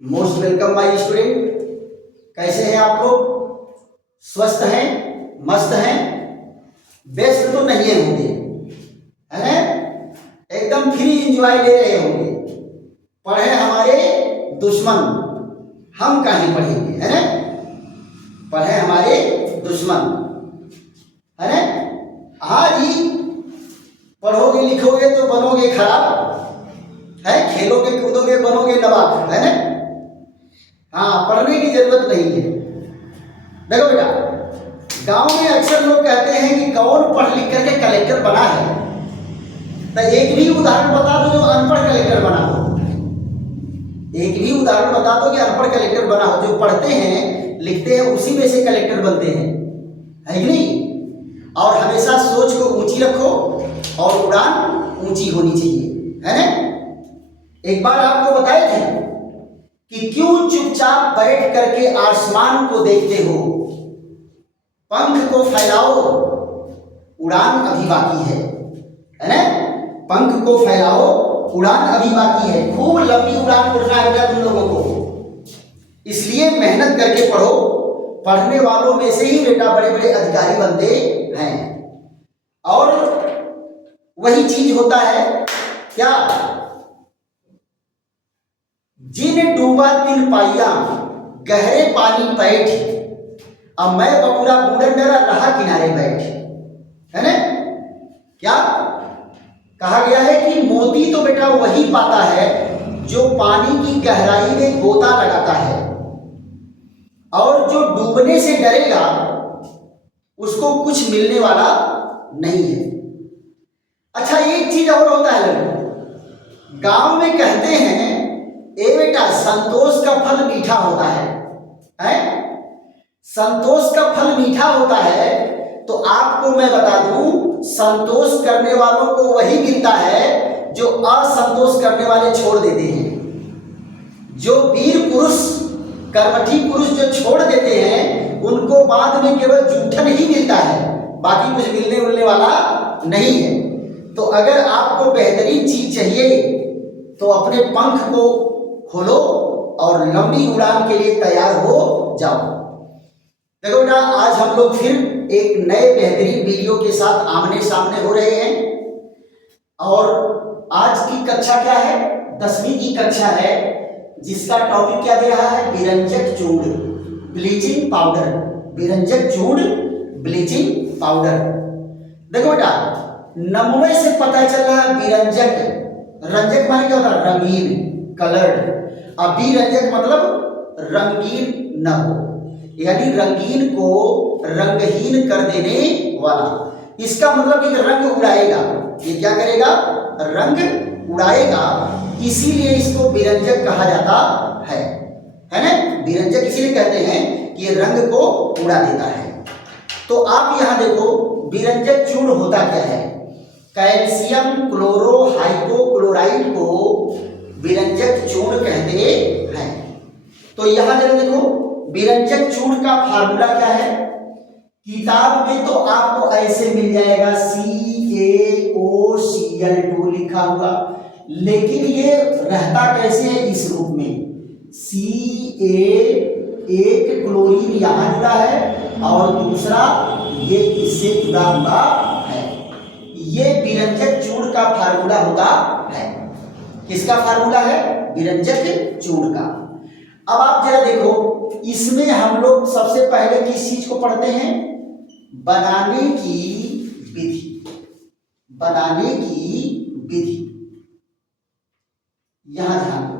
Most welcome my student. कैसे हैं आप लोग? स्वस्थ हैं, मस्त हैं, व्यस्त तो नहीं है होंगे, है ना? एकदम फ्री एंजॉय ले रहे होंगे। पढ़े हमारे दुश्मन, हम कहीं पढ़ेंगे, है ना? पढ़े हमारे दुश्मन, है ना? हाँ जी, पढ़ोगे लिखोगे तो बनोगे खराब, है? खेलोगे कूदोगे बनोगे नवाब, है ना? हाँ, पढ़ने की जरूरत नहीं है। देखो बेटा, गांव में अक्सर लोग कहते हैं कि कौन पढ़ लिख करके कलेक्टर बना है, तो एक भी उदाहरण बता दो जो अनपढ़ कलेक्टर बना हो। एक भी उदाहरण बता दो कि अनपढ़ कलेक्टर बना हो। जो पढ़ते हैं लिखते हैं उसी में से कलेक्टर बनते हैं, है कि नहीं? और हमेशा सोच को ऊंची रखो और उड़ान ऊंची होनी चाहिए, है ना? एक बार आपको बताए थे कि क्यों चुपचाप बैठ करके आसमान को देखते हो? पंख को फैलाओ, उड़ान अभी बाकी है ना? पंख को फैलाओ, उड़ान अभी बाकी है। खूब लंबी उड़ान उड़ना है बेटा तुम लोगों को, इसलिए मेहनत करके पढ़ो। पढ़ने वालों में से ही बेटा बड़े बड़े अधिकारी बनते हैं। और वही चीज होता है क्या? जिन डूबा तिन पाइया गहरे पानी पैठ, अब मैं बबूरा बूढ़न डरा रहा किनारे बैठ, है ना? क्या कहा गया है कि मोती तो बेटा वही पाता है जो पानी की गहराई में गोता लगाता है, और जो डूबने से डरेगा उसको कुछ मिलने वाला नहीं है। अच्छा, एक चीज और होता है लड़कों, गांव में कहते हैं ए बेटा संतोष का फल मीठा होता है? संतोष का फल मीठा होता है, तो आपको मैं बता दूं, संतोष करने वालों को वही मिलता है जो असंतोष करने वाले छोड़ देते हैं। जो वीर पुरुष, कर्मठी पुरुष जो छोड़ देते हैं उनको बाद में केवल जूठन ही मिलता है, बाकी कुछ मिलने वाला नहीं है। तो अगर आपको बेहतरीन चीज चाहिए तो अपने पंख को खोलो और लंबी उड़ान के लिए तैयार हो जाओ। देखो बेटा, आज हम लोग फिर एक नए बेहतरीन वीडियो के साथ आमने सामने हो रहे हैं। और आज की कक्षा क्या है? 10वीं की कक्षा है, जिसका टॉपिक क्या दे रहा है? विरंजक चूर्ण, ब्लीचिंग पाउडर। विरंजक चूर्ण, ब्लीचिंग पाउडर। देखो बेटा, नमूने से पता चल रहा है विरंजक, रंजक माने क्या होता है? रंगीन, कलर्ड। अब विरंजक मतलब रंगीन न हो, यानी रंगीन को रंगहीन कर देने वाला। इसका मतलब कि रंग उड़ाएगा। ये क्या करेगा? रंग उड़ाएगा, इसीलिए इसको विरंजक कहा जाता है ना? विरंजक इसीलिए कहते हैं कि ये रंग को उड़ा देता है। तो आप यहां देखो, विरंजक चूर्ण होता क्या है? कैल्शियम क्लोरो हाइपोक्लोराइड को विरंजक चूर्ण कहते हैं। तो यहां जरा देखो, विरंजक चूर्ण का फार्मूला क्या है? किताब में तो आपको ऐसे मिल जाएगा CaOCl2 लिखा हुआ, लेकिन ये रहता कैसे है इस रूप में? Ca, एक क्लोरीन यहां जुड़ा है और दूसरा ये इससे जुड़ा हुआ है। ये विरंजक चूर्ण का फार्मूला होता है। किसका फार्मूला है? विरंजक चूर्ण का। अब आप जरा देखो, इसमें हम लोग सबसे पहले किस चीज को पढ़ते हैं? बनाने की विधि। बनाने की विधि, यहां ध्यान दो,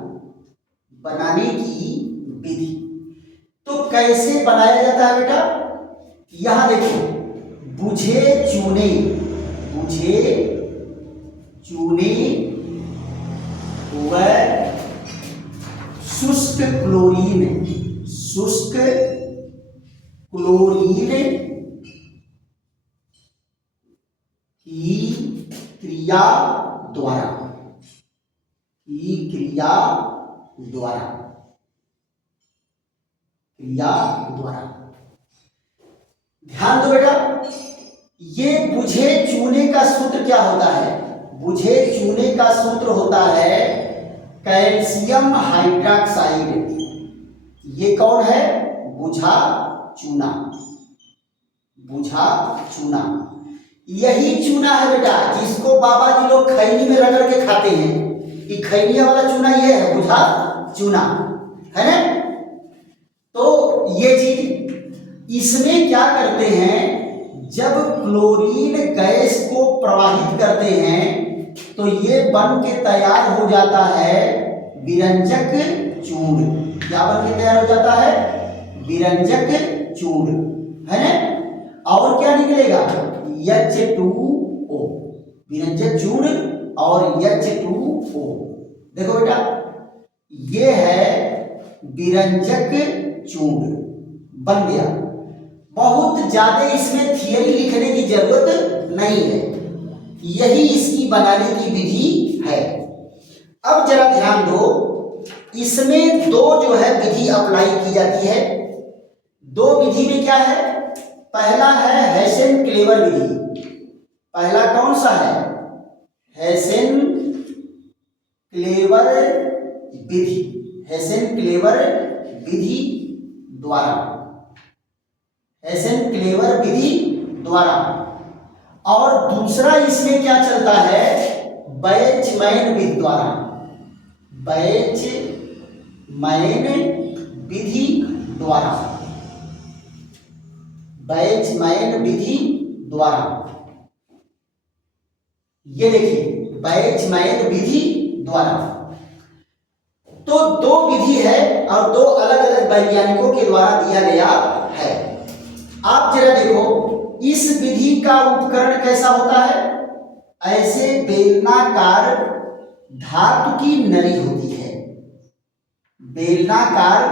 बनाने की विधि। तो कैसे बनाया जाता है बेटा? यहां देखो, बुझे चूने, बुझे चूने व शुष्क क्लोरीन, शुष्क क्लोरीन की क्रिया द्वारा, की क्रिया द्वारा, क्रिया द्वारा। ध्यान दो बेटा, ये बुझे चूने का सूत्र क्या होता है? बुझे चूने का सूत्र होता है कैल्शियम हाइड्रोक्साइड, ये कौन है? बुझा चूना, बुझा चूना। यही चूना है बेटा जिसको बाबा जी लोग खैनी में रगड़ के खाते हैं, कि खैनिया वाला चूना ये है, बुझा चूना, है ना? तो ये चीज, इसमें क्या करते हैं, जब क्लोरीन गैस को प्रवाहित करते हैं तो ये बन के तैयार हो जाता है विरंजक चूर्ण। क्या बन के तैयार हो जाता है? विरंजक चूर्ण, है ना? और क्या निकलेगा? H2O, विरंजक चूर्ण और H2O। देखो बेटा, ये है विरंजक चूर्ण, बन गया। बहुत ज्यादा इसमें थियरी लिखने की जरूरत नहीं है, यही इसकी बनाने की विधि है। अब जरा ध्यान दो, इसमें दो जो है विधि अप्लाई की जाती है। दो विधि में क्या है? पहला है हेसेन-क्लेवर विधि। पहला कौन सा है? हेसेन-क्लेवर विधि, हेसेन-क्लेवर विधि द्वारा, हेसेन-क्लेवर विधि द्वारा। और दूसरा इसमें क्या चलता है? बैचमैन विधि द्वारा, बैचमैन विधि द्वारा, बैचमैन विधि द्वारा। ये देखिए, बैचमैन विधि द्वारा। तो दो विधि है और दो अलग अलग वैज्ञानिकों के द्वारा दिया गया है। आप जरा देखो, इस विधि का उपकरण कैसा होता है? ऐसे बेलनाकार धातु की नली होती है, बेलनाकार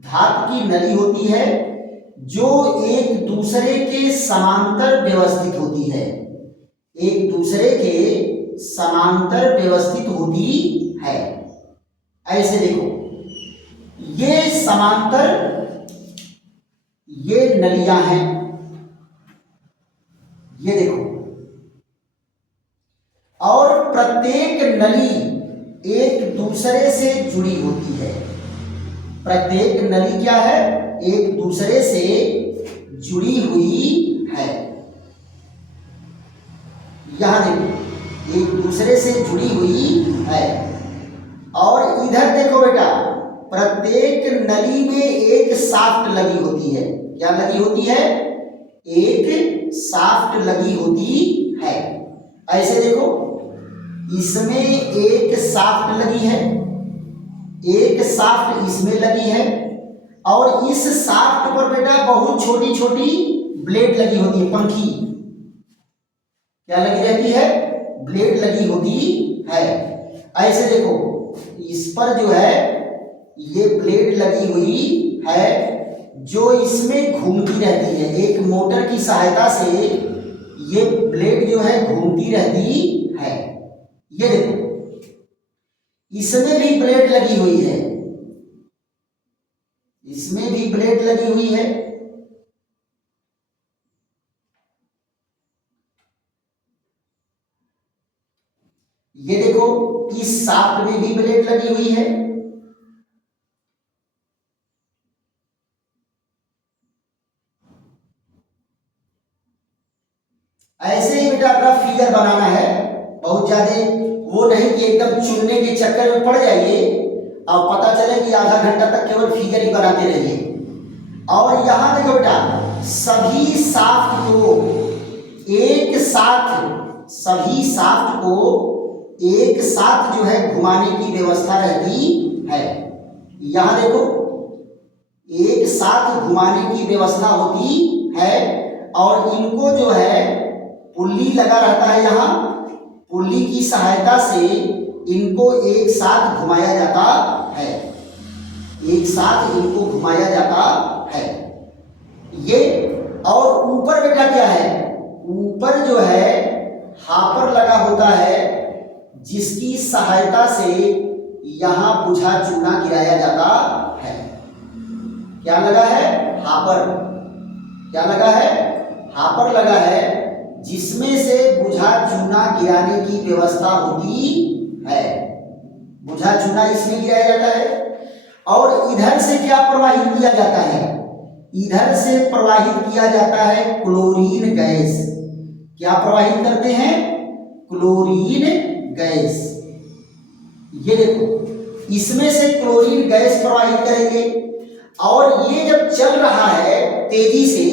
धातु की नली होती है जो एक दूसरे के समांतर व्यवस्थित होती है, एक दूसरे के समांतर व्यवस्थित होती है। ऐसे देखो, ये समांतर, ये नलियां हैं, ये देखो, और प्रत्येक नली एक दूसरे से जुड़ी होती है। प्रत्येक नली क्या है? एक दूसरे से जुड़ी हुई है। यहां देखो, एक दूसरे से जुड़ी हुई है। और इधर देखो बेटा, प्रत्येक नली में एक शाफ्ट लगी होती है। क्या लगी होती है? एक शाफ्ट लगी होती है। ऐसे देखो, इसमें एक शाफ्ट लगी है, एक शाफ्ट इसमें लगी है, और इस शाफ्ट पर बेटा बहुत छोटी छोटी ब्लेड लगी होती है, पंखी। क्या लगी रहती है? ब्लेड लगी होती है। ऐसे देखो, इस पर जो है ये ब्लेड लगी हुई है जो इसमें घूमती रहती है। एक मोटर की सहायता से ये ब्लेड जो है घूमती रहती है। ये देखो, इसमें भी ब्लेड लगी हुई है, इसमें भी ब्लेड लगी हुई है। ये देखो, इस शाफ्ट में भी ब्लेड लगी हुई है। ऐसे ही बेटा रफ फिगर बनाना है, बहुत ज्यादा वो नहीं कि एकदम चुनने के चक्कर में पड़ जाइए और पता चले कि आधा घंटा तक केवल फिगर ही बनाते रहिए। और यहां देखो बेटा, सभी शाफ्ट को एक साथ, सभी शाफ्ट को एक साथ जो है घुमाने की व्यवस्था रहती है। यहां देखो, एक साथ घुमाने की व्यवस्था होती है और इनको जो है पुल्ली लगा रहता है। यहाँ पुल्ली की सहायता से इनको एक साथ घुमाया जाता है, एक साथ इनको घुमाया जाता है। ये, और ऊपर बेटा क्या है? ऊपर जो है हापर लगा होता है जिसकी सहायता से यहां बुझा चूना गिराया जाता है। क्या लगा है? हापर। क्या लगा है? हापर लगा है जिसमें से बुझा चूना गिराने की व्यवस्था होती है। बुझा चूना इसमें गिराया जाता है। और इधर से क्या प्रवाहित किया जाता है, इधर से प्रवाहित किया जाता है क्लोरीन गैस। क्या प्रवाहित करते हैं, क्लोरीन गैस। ये देखो, इसमें से क्लोरीन गैस प्रवाहित करेंगे और ये जब चल रहा है तेजी से,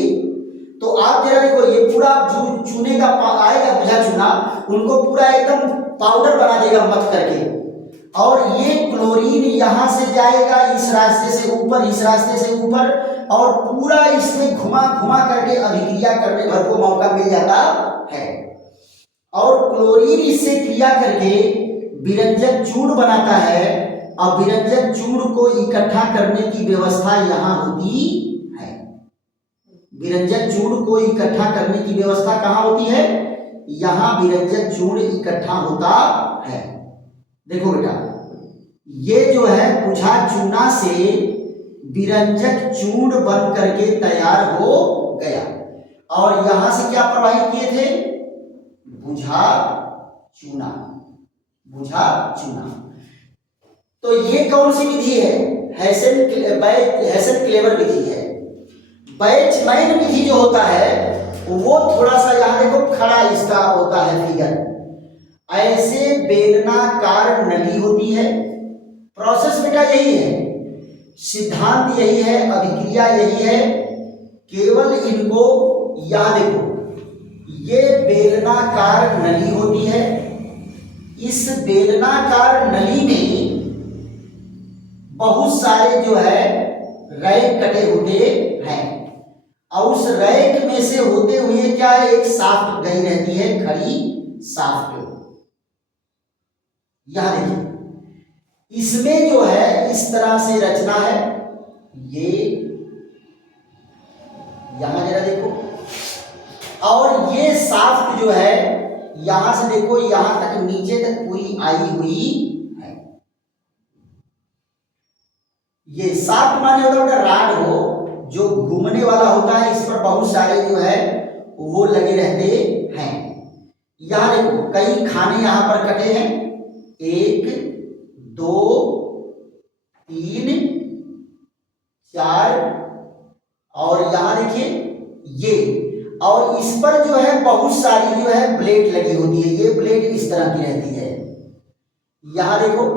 तो आप जरा देखो, ये पूरा जो चूने का आएगा बुझा चूना, उनको पूरा एकदम पाउडर बना देगा मत करके। और ये क्लोरीन यहां से जाएगा इस रास्ते से ऊपर, इस रास्ते से ऊपर, और पूरा इसमें घुमा घुमा करके अभिक्रिया करने भर को मौका मिल जाता है। और क्लोरीन इससे क्रिया करके विरंजक चूर्ण बनाता है, और विरंजक चूर्ण को इकट्ठा करने की व्यवस्था यहाँ होती है। विरंजक चूर्ण को इकट्ठा करने की व्यवस्था कहाँ होती है, यहाँ विरंजक चूर्ण इकट्ठा होता है। देखो बेटा, ये जो है बुझा चूना से विरंजक चूर्ण बन करके तैयार हो गया, और यहां से क्या प्रवाहित किए थे, बुझा चूना, बुझा चूना। तो ये कौन सी विधि है, हेसन क्लेवर विधि है। बैचमैन विधि जो होता है वो थोड़ा सा यहां देखो खड़ा इसका होता है फिगर, ऐसे बेलनाकार नली होती है। प्रोसेस बेटा यही है, सिद्धांत यही है, अभिक्रिया यही है, केवल इनको याद देखो। ये बेलनाकार नली होती है, इस बेलनाकार नली में बहुत सारे जो है रैक कटे होते हैं, और उस रैक में से होते हुए क्या है, एक साफ्ट गई रहती है, खड़ी साफ्ट। यहां देखिए, इसमें जो है इस तरह से रचना है, ये यहां जरा देखो, और ये साफ्ट जो है यहां से देखो यहां तक नीचे तक पूरी आई हुई है। ये साफ्ट माने होता है राड हो, जो घूमने वाला होता है, इस पर बहुत सारे जो है वो लगे रहते हैं। यहां देखो कई खाने यहां पर कटे हैं, 1 2 3 4, और यहां देखिए ये, और इस पर जो है बहुत सारी जो है ब्लेड लगी होती है। ये ब्लेड इस तरह की रहती है, यहां देखो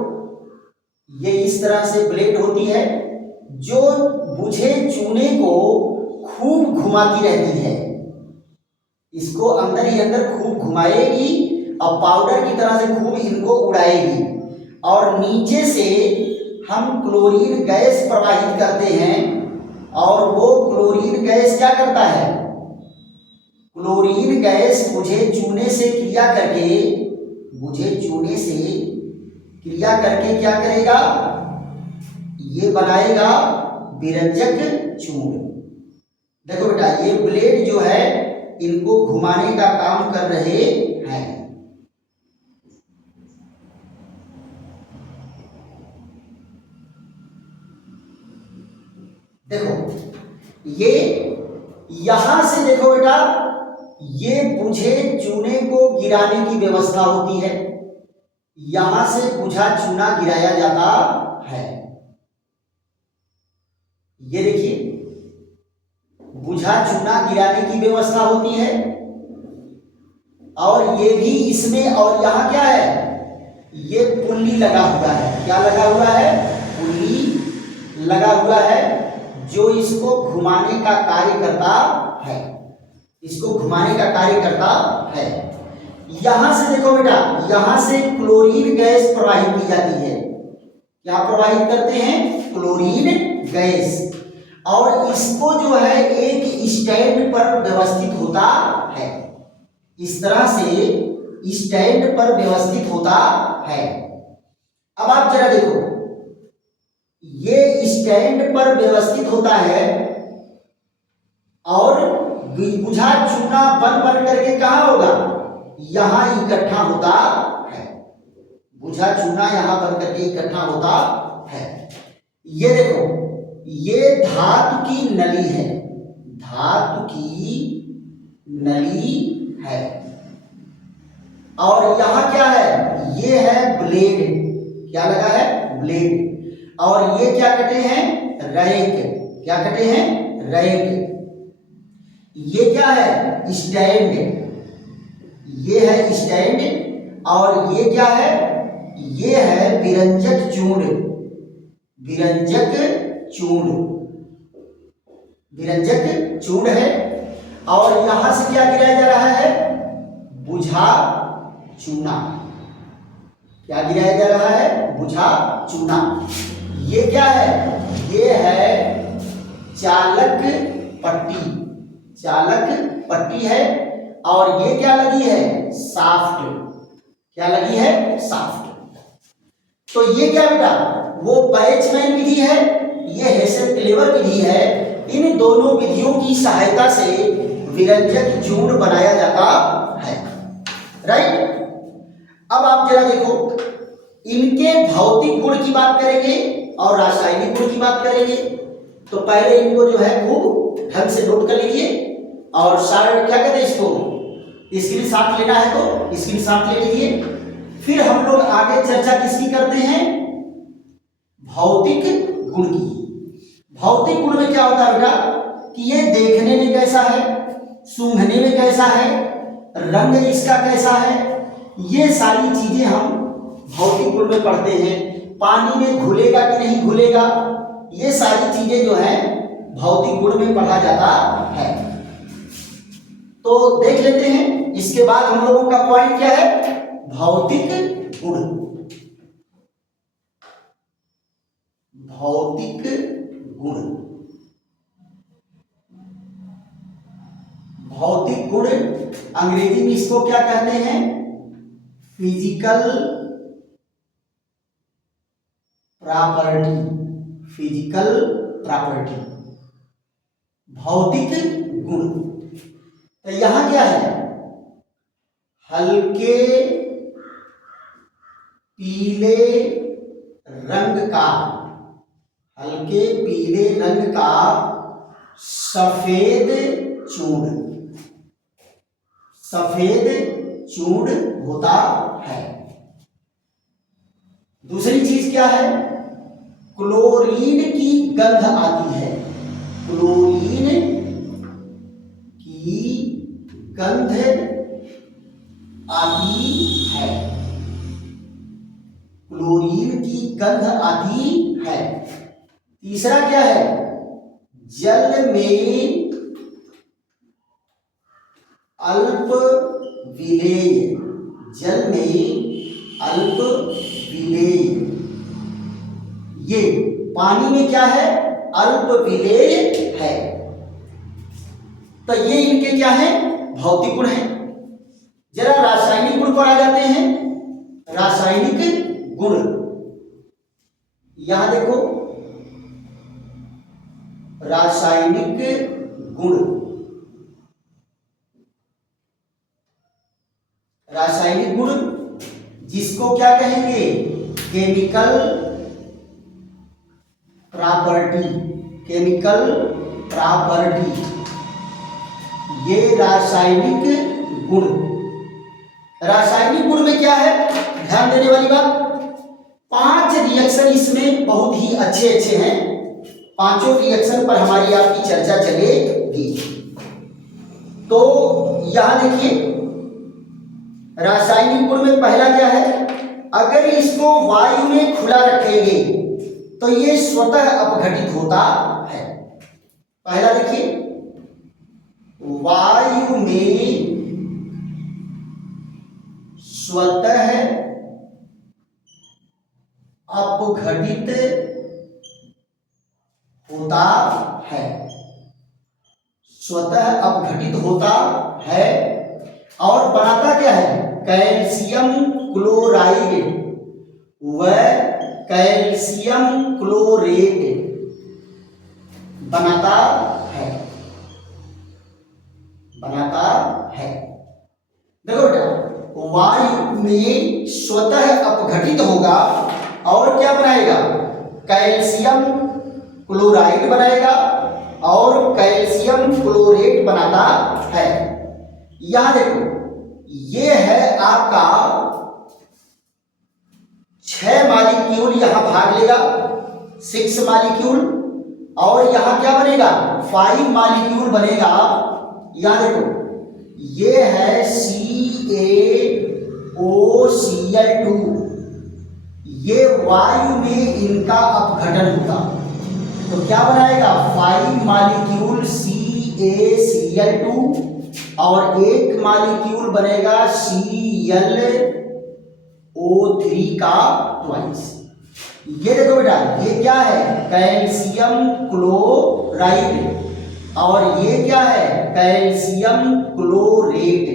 ये इस तरह से ब्लेड होती है, जो बुझे चूने को खूब घुमाती रहती है। इसको अंदर ही अंदर खूब घुमाएगी और पाउडर की तरह से खूब इनको उड़ाएगी, और नीचे से हम क्लोरीन गैस प्रवाहित करते हैं, और वो क्लोरीन गैस क्या करता है, क्लोरीन गैस बुझे चूने से क्रिया करके, बुझे चूने से क्रिया करके क्या करेगा, ये बनाएगा विरंजक चूर्ण। देखो बेटा, ये ब्लेड जो है इनको घुमाने का काम कर रहे हैं। देखो ये यहां से देखो बेटा, ये बुझे चूने को गिराने की व्यवस्था होती है, यहां से बुझा चूना गिराया जाता है। ये देखिए, बुझा चूना गिराने की व्यवस्था होती है, और ये भी इसमें, और यहां क्या है, ये पुल्ली लगा हुआ है। क्या लगा हुआ है, पुल्ली लगा हुआ है, जो इसको घुमाने का कार्य करता है, इसको घुमाने का कार्य करता है। यहां से देखो बेटा, यहां से क्लोरीन गैस प्रवाहित की जाती है। क्या प्रवाहित करते हैं, क्लोरीन गैस, और इसको जो है एक स्टैंड पर व्यवस्थित होता है, इस तरह से स्टैंड पर व्यवस्थित होता है। अब आप जरा देखो, ये स्टैंड पर व्यवस्थित होता है, और बुझा चूना बन बन करके कहां होगा, यहां इकट्ठा होता है। बुझा चूना यहां बन करके इकट्ठा होता है। ये देखो, ये धातु की नली है, धातु की नली है, और यहां क्या है, ये है ब्लेड। क्या लगा है? ब्लेड। और ये क्या कटे हैं? रैक। क्या कटे हैं? रैक। ये क्या है? स्टैंड। ये है स्टैंड। और ये क्या है? ये है विरंजक चूर्ण। विरंजक चूर्ण। विरंजक चूर्ण है। और यहां से क्या गिराया जा रहा है? बुझा चूना। क्या गिराया जा रहा है? बुझा चूना। ये क्या है? ये है चालक पट्टी। चालक पट्टी है। और ये क्या लगी है? साफ्ट। क्या लगी है? साफ्ट। तो ये क्या बेटा? वो बैचमैन विधि है, ये हेसेल क्लेवर विधि है। इन दोनों विधियों की सहायता से विरंजक चूर्ण बनाया जाता है। राइट। अब आप जरा देखो, इनके भौतिक गुण की बात करेंगे और रासायनिक गुण की बात करेंगे। तो पहले इनको जो है खूब ढंग से नोट कर लीजिए। और सारे क्या कहते हैं इसको? स्क्रीनशॉट लेना है तो स्क्रीनशॉट ले लीजिए। फिर हम लोग आगे चर्चा किसकी करते हैं? भौतिक गुण की। भौतिक गुण में क्या होता है बेटा कि ये देखने में कैसा है, सूंघने में कैसा है, रंग इसका कैसा है, ये सारी चीजें हम भौतिक गुण में पढ़ते हैं। पानी में घुलेगा कि नहीं घुलेगा, ये सारी चीजें जो है भौतिक गुण में पढ़ा जाता है। तो देख लेते हैं। इसके बाद हम लोगों का पॉइंट क्या है? भौतिक गुण। भौतिक गुण। भौतिक गुण अंग्रेजी में इसको क्या कहते हैं? Physical property. फिजिकल प्रॉपर्टी, भौतिक गुण। तो यहां क्या है? हल्के पीले रंग का, हल्के पीले रंग का सफेद चूर्ण, सफेद चूर्ण होता है। दूसरी चीज क्या है? क्लोरीन की गंध आती है। क्लोरीन की गंध आती है। क्लोरीन की गंध आती है। तीसरा क्या है? जल में अल्प विलेय। जल में अल्प विलेय, ये पानी में क्या है? अल्प विलेय है। तो ये इनके क्या है? भौतिक गुण है। जरा रासायनिक गुण पर आ जाते हैं। रासायनिक गुण, यहां देखो, रासायनिक गुण। रासायनिक गुण जिसको क्या कहेंगे? Chemical property. केमिकल प्रॉपर्टी, ये रासायनिक गुण। रासायनिक गुण में क्या है? ध्यान देने वाली बात, 5 रिएक्शन इसमें बहुत ही अच्छे अच्छे हैं। पांचों रिएक्शन पर हमारी आपकी चर्चा चलेगी। तो यहां देखिए, रासायनिक गुण में पहला क्या है? अगर इसको वायु में खुला रखेंगे तो ये स्वतः अपघटित होता है। पहला देखिए, वायु में स्वतः अपघटित होता है। स्वतः अपघटित होता है। और बनाता क्या है? कैल्शियम क्लोराइड व कैल्शियम क्लोरेट बनाता है। बनाता है। देखो बेटा, वायु में स्वतः अपघटित होगा और क्या बनाएगा? कैल्शियम क्लोराइड बनाएगा और कैल्शियम क्लोरेट बनाता है। यहां देखो, ये है आपका 6 मालिक्यूल यहाँ भाग लेगा, 6 मालिक्यूल, और यहाँ क्या बनेगा 5 मालिक्यूल बनेगा। यहाँ देखो ये है CaOCl2, ये वायु में इनका अपघटन होगा तो क्या बनाएगा 5 मालिक्यूल CaCl2 और 1 मालिक्यूल बनेगा ClO3 का ट्वाइस। ये देखो बेटा ये क्या है कैल्शियम क्लोराइड और ये क्या है calcium chlorate,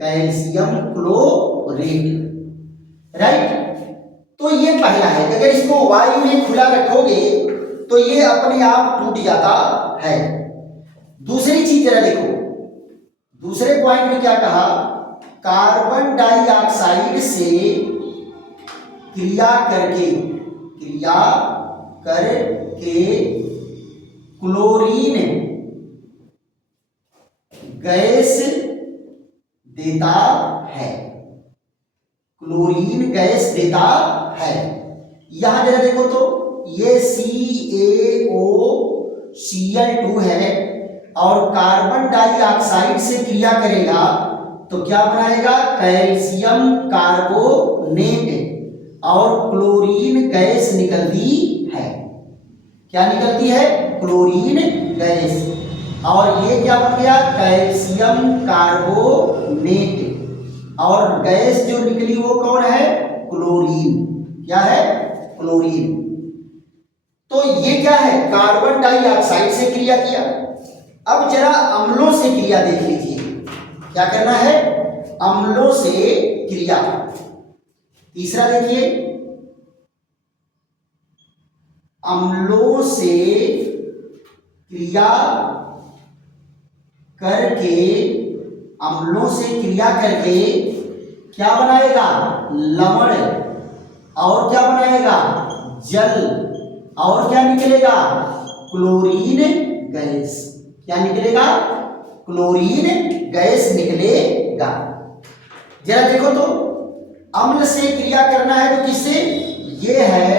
calcium chlorate, right. तो ये पहला है, अगर इसको वायु में खुला रखोगे तो ये अपने आप टूट जाता है। दूसरी चीज जरा देखो, दूसरे पॉइंट में क्या कहा, कार्बन डाइऑक्साइड से क्रिया करके क्लोरीन गैस देता है, क्लोरीन गैस देता है। यहां जरा देखो तो ये CaOCl2 है और कार्बन डाइऑक्साइड से क्रिया करेगा तो क्या बनाएगा कैल्शियम कार्बोनेट और क्लोरीन गैस निकलती है। क्या निकलती है क्लोरीन गैस, और ये क्या बन गया कैल्शियम कार्बोनेट, और गैस जो निकली वो कौन है क्लोरीन, क्या है क्लोरीन। तो ये क्या है कार्बन डाइऑक्साइड से क्रिया किया। अब जरा अम्लों से क्रिया देख लीजिए, क्या करना है अम्लों से क्रिया। तीसरा देखिए अम्लों से क्रिया करके, अम्लों से क्रिया करके क्या बनाएगा लवण, और क्या बनाएगा जल, और क्या निकलेगा क्लोरीन गैस, क्या निकलेगा क्लोरीन गैस निकलेगा। जरा देखो तो अम्ल से क्रिया करना है तो किससे, ये है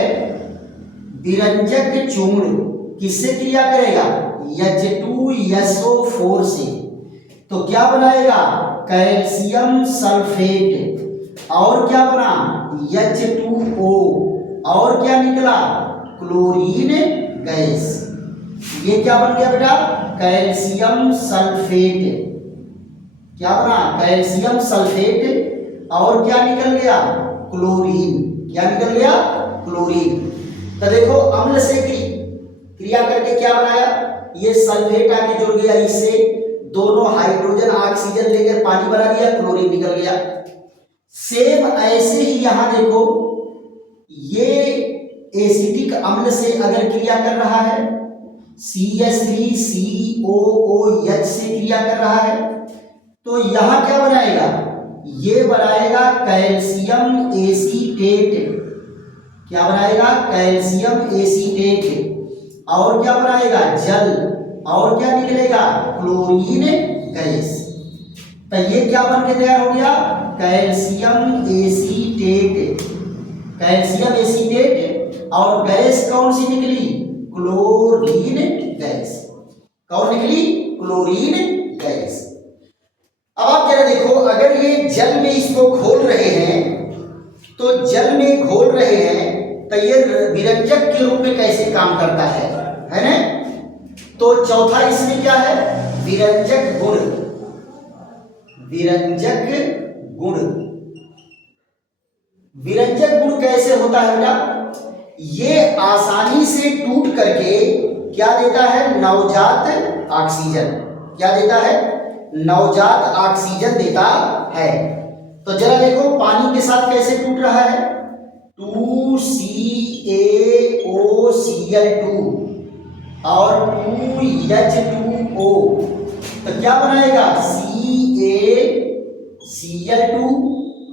विरंजक चूर्ण, किससे क्रिया करेगा H2SO4 से, तो क्या बनाएगा कैल्शियम सल्फेट, और क्या बना H2O, और क्या निकला क्लोरीन गैस। ये क्या बन गया बेटा कैल्शियम सल्फेट, क्या बना कैल्शियम सल्फेट, और क्या निकल गया क्लोरीन, क्या निकल गया क्लोरीन। तो देखो अम्ल से क्रिया करके क्या बनाया, ये सल्फेट आके जुड़ गया इससे, दोनों हाइड्रोजन ऑक्सीजन लेकर पानी बना दिया, क्लोरीन निकल गया। सेम ऐसे ही यहां देखो ये एसिटिक अम्ल से अगर क्रिया कर रहा है CH3COOH से क्रिया कर रहा है तो यहां क्या बनाएगा, ये बनाएगा कैल्शियम एसीटेट, क्या बनाएगा कैल्शियम एसीटेट, और क्या बनाएगा जल, और क्या निकलेगा क्लोरीन गैस। तो ये क्या बन के तैयार हो गया कैल्शियम एसीटेट, कैल्शियम एसीटेट, और गैस कौन सी निकली क्लोरीन गैस, कौन निकली क्लोरीन गैस। अब आप जरा देखो अगर ये जल में इसको घोल रहे हैं तो जल में घोल रहे हैं तो ये विरंजक के रूप में कैसे काम करता है ना। तो चौथा इसमें क्या है विरंजक गुण, विरंजक गुण, विरंजक गुण कैसे होता है बेटा, ये आसानी से टूट करके क्या देता है नवजात ऑक्सीजन, क्या देता है नवजात ऑक्सीजन देता है। तो जरा देखो पानी के साथ कैसे टूट रहा है 2CaOCl2 और 2H2O, तो क्या बनाएगा CaCl2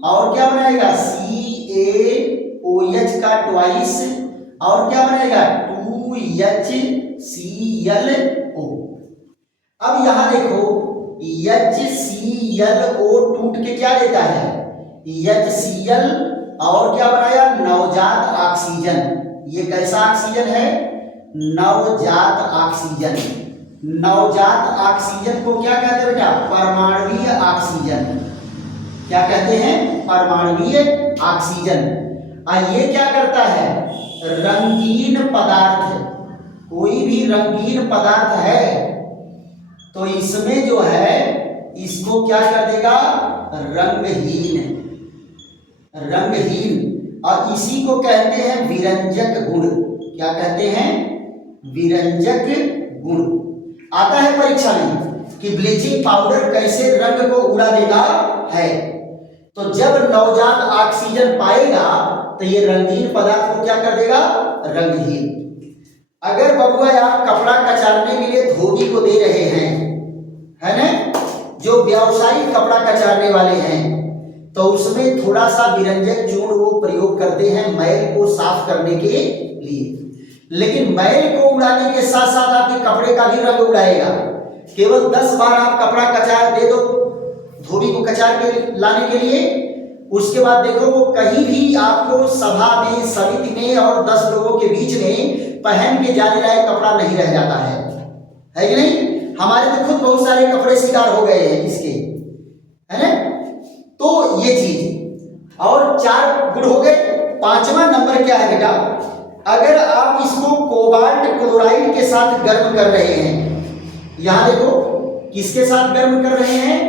और क्या बनाएगा CaOH का ट्वाइस और क्या बनेगा 2HClO। अब यहां देखो HClO टूट के क्या देता है HCl और क्या बनाया, नवजात ऑक्सीजन। ये कैसा ऑक्सीजन है, नवजात ऑक्सीजन। नवजात ऑक्सीजन को क्या कहते हैं बेटा, परमाणुीय ऑक्सीजन। क्या कहते हैं, परमाणुीय ऑक्सीजन। ये क्या करता है, रंगीन पदार्थ, कोई भी रंगीन पदार्थ है तो इसमें जो है इसको क्या कर देगा, रंगहीन, रंगहीन। और इसी को कहते हैं विरंजक गुण। क्या कहते हैं, विरंजक गुण। आता है परीक्षा में कि ब्लीचिंग पाउडर कैसे रंग को उड़ा देता है, तो जब नवजात ऑक्सीजन पाएगा तो ये रंगीन पदार्थ को क्या कर देगा, रंगहीन। अगर बबुआ आप कपड़ा कचारने के लिए धोबी को दे रहे हैं, है ना, जो व्यावसायिक कपड़ा कचारने वाले हैं, तो उसमें थोड़ा सा विरंजक चूर्ण वो प्रयोग करते हैं मैल को साफ करने के लिए। लेकिन मैल को उड़ाने के साथ साथ आपके कपड़े का भी रंग उड़ाएगा। केवल 10 बार आप कपड़ा कचार दे दो धोबी को कचार के लाने के लिए, उसके बाद देखो वो कहीं भी आपको सभा में, समिति में और 10 लोगों के बीच में पहन के जाने लायक कपड़ा नहीं रह जाता है कि नहीं। हमारे तो खुद बहुत सारे कपड़े शिकार हो गए हैं इसके, है ना। तो ये चीज, और 4 गुण हो गए। 5वां नंबर क्या है बेटा, अगर आप इसको कोबाल्ट क्लोराइड के साथ गर्म कर रहे हैं, यहां देखो किसके साथ गर्म कर रहे हैं,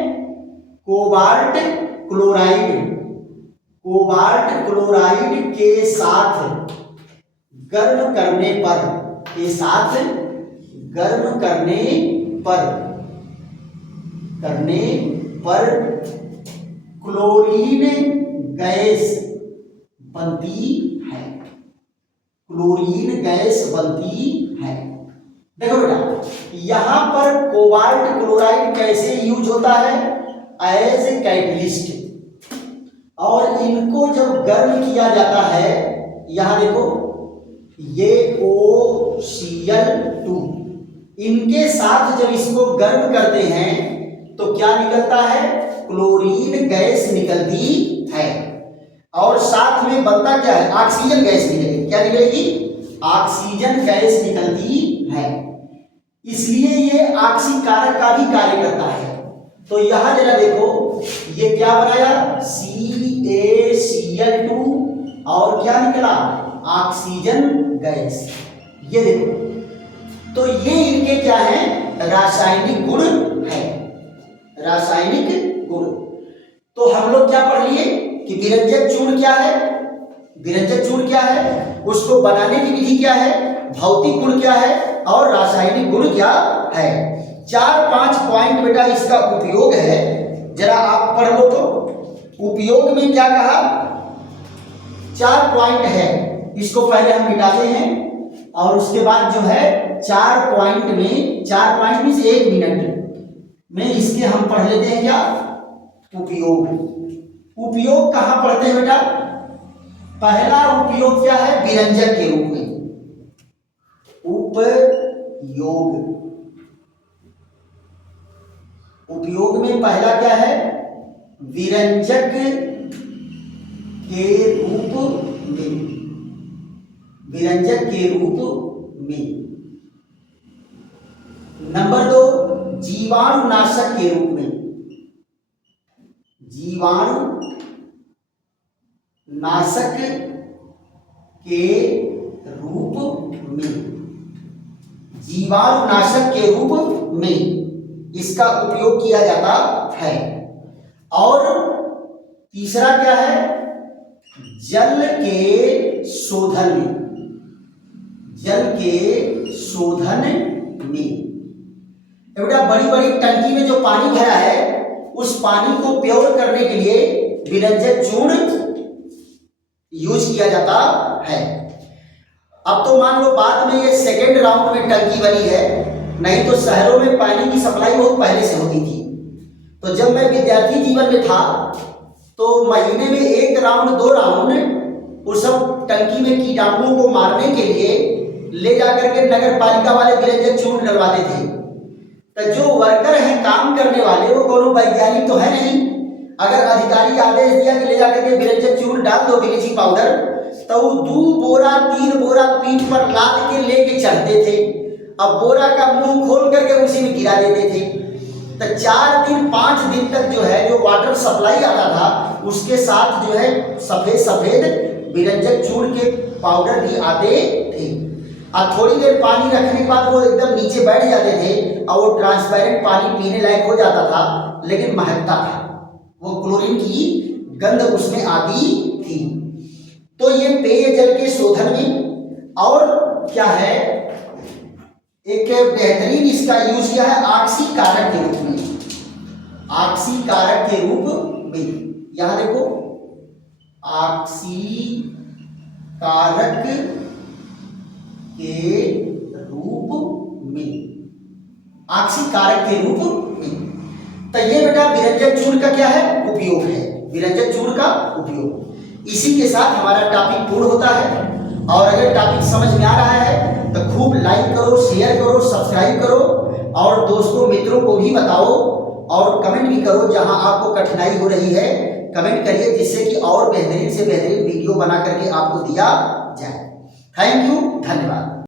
कोबाल्ट क्लोराइड, कोबाल्ट क्लोराइड के साथ गर्म करने पर, के साथ गर्म करने पर क्लोरीन गैस बनती है, क्लोरीन गैस बनती है। देखो बेटा यहां पर कोबाल्ट क्लोराइड कैसे यूज होता है, एज ए कैटलिस्ट। और इनको जब गर्म किया जाता है, यहां देखो ये OCl2, इनके साथ जब इसको गर्म करते हैं तो क्या निकलता है, क्लोरीन गैस निकलती है। और साथ में बनता क्या है, ऑक्सीजन गैस निकलेगी। क्या निकलेगी, ऑक्सीजन गैस निकलती है। इसलिए ये ऑक्सीकारक का भी कार्य करता है। तो यहां जरा देखो ये क्या बनाया, CaCl2 और क्या निकला, ऑक्सीजन गैस। ये देखो, तो ये इनके क्या है, रासायनिक गुण है, रासायनिक गुण। तो हम लोग क्या पढ़ लिए कि विरंजक चूर्ण क्या है, विरंजक चूर्ण क्या है, उसको बनाने की विधि क्या है, भौतिक गुण क्या है और रासायनिक गुण क्या है। 4-5 पॉइंट बेटा इसका उपयोग है, जरा आप पढ़ लो। तो उपयोग में क्या कहा, 4 पॉइंट है, इसको पहले हम मिटाते हैं और उसके बाद जो है 4 पॉइंट में, 4 पॉइंट मींस 1 मिनट में इसके हम पढ़ लेते हैं क्या, उपयोग। उपयोग कहां पढ़ते हैं बेटा, पहला उपयोग क्या है, विरंजक के रूप में, उपयोग। उपयोग में पहला क्या है, विरंजक के रूप में, विरंजक के रूप में। नंबर 2, जीवाणुनाशक के रूप में, जीवाणुनाशक के रूप में, जीवाणुनाशक के रूप में इसका उपयोग किया जाता है। और तीसरा क्या है, जल के शोधन में, जल के शोधन में। बेटा बड़ी बड़ी टंकी में जो पानी भरा है उस पानी को प्योर करने के लिए विरंजक चूर्ण यूज किया जाता है। अब तो मान लो बाद में ये सेकेंड राउंड में टंकी बनी है, नहीं तो शहरों में पानी की सप्लाई बहुत पहले से होती थी। तो जब मैं विद्यार्थी जीवन में था तो महीने में 1 राउंड 2 राउंड उस सब टंकी में कीटाणुओं को मारने के लिए ले जाकर के नगर पालिका वाले विरंजक चूर्ण डलवाते थे। तो जो वर्कर हैं काम करने वाले वो कोनो वैज्ञानिक तो है नहीं, अगर अधिकारी आदेश दिया कि ले जाकर के विरंजक चूर्ण डाल दो ब्लीचिंग पाउडर, तो वो 2 बोरा 3 बोरा पीठ पर लाद के लेके चढ़ते थे। अब बोरा का मुंह खोल करके उसी में गिरा देते थे। तो 4 दिन 5 दिन तक जो है जो वाटर सप्लाई आता था उसके साथ जो है सफेद सफेद विरंजक चूर्ण के पाउडर भी आते थे। और थोड़ी देर पानी रखने के बाद वो एकदम नीचे बैठ जाते थे और वो ट्रांसपेरेंट पानी पीने लायक हो जाता था, लेकिन महकता था, वो क्लोरीन की गंध उसमें आती थी। तो ये पेयजल के शोधन में और क्या है, एक बेहतरीन इसका यूज किया है ऑक्सीकारक के रूप में। ऑक्सीकारक के रूप में यहां देखो, ऑक्सीकारक के रूप में, ऑक्सीकारक के रूप में। तो ये बेटा विरंजक चूर्ण का क्या है, उपयोग है, विरंजक चूर्ण का उपयोग। इसी के साथ हमारा टॉपिक पूर्ण होता है। और अगर टॉपिक समझ में आ रहा है तो खूब लाइक करो, शेयर करो, सब्सक्राइब करो और दोस्तों मित्रों को भी बताओ और कमेंट भी करो। जहां आपको कठिनाई हो रही है कमेंट करिए, जिससे कि और बेहतरीन से बेहतरीन वीडियो बना करके आपको दिया जाए। थैंक यू, धन्यवाद।